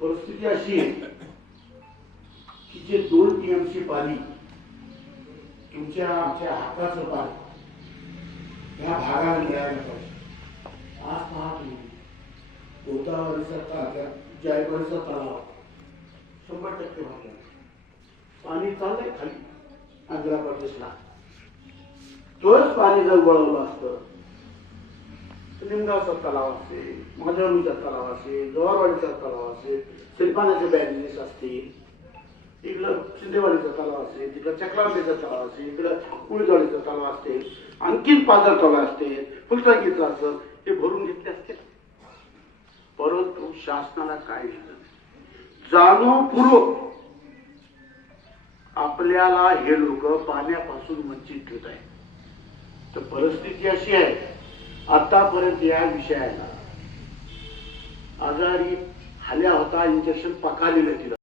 परिस्थिती अशी आहे की जे दोन टीएमसी पाणी तुमच्या आमच्या हाताचं पाणी या भागाला मिळायला पाहिजे. आज पहा तुम्ही गोदावरीचा तलाव जायकवाडीचा तलाव शंभर टक्के भाग पाणी चाललंय खाली आंध्र प्रदेशला. तोच पाणी जर वळवलं असतं निमगावचा तलाव असेल माधवणीचा तलाव असेल जवारवाडीचा तलाव असेल शिल्पाण्याचे बॅरेजेस असतील इकडं शिंदेवाडीचा तलाव असेल तिकडं चक्रांबेचा तलाव असेल इकडं कुळजवाडीचा तलाव असेल आणखीन पाजर तलाव असतील फुलटाकीचं असेल हे भरून घेतले असते परंतु शासनाला काय झालं जाणूनपूर्वक आपल्याला हे लोक पाण्यापासून वंचित ठेवत आहेत तर परिस्थिती अशी आहे आतापर्यंत या विषयाला आजारी हल्या होता इंजेक्शन पकालेलं तिला.